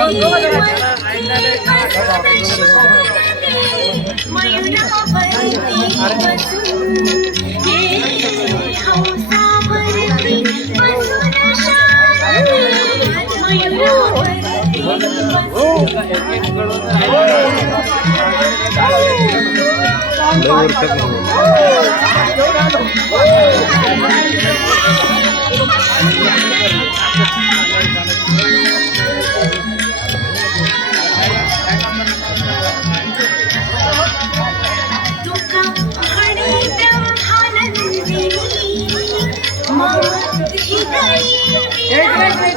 ஒரு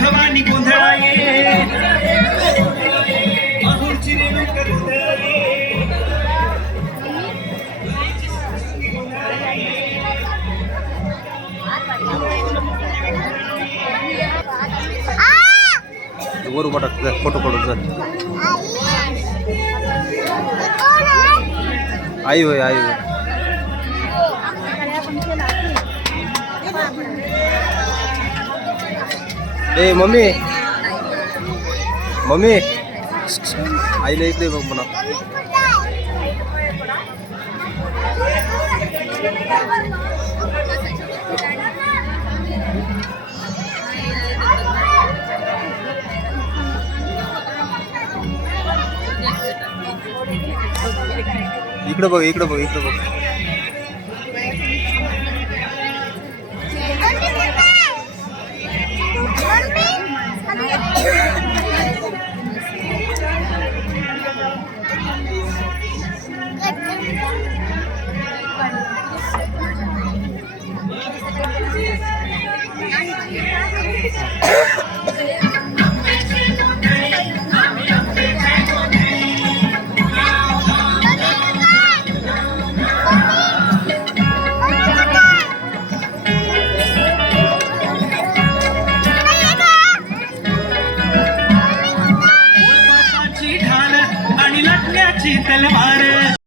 భవాని కుందరాయే మహుర్చి రేణుక కుందరాయే ஒரு போட்டோ போட்டு போடுது சார் ஐயோ ஐயோ ಏ ಮಮ್ಮಿ ಮಮ್ಮಿ ಐದು ಐದು ಹೋಗ್ಬ ನಾವು Thank you. इकडे बघ म्हणा इकडे बघ इकडे बघ इकडे கடல் மாற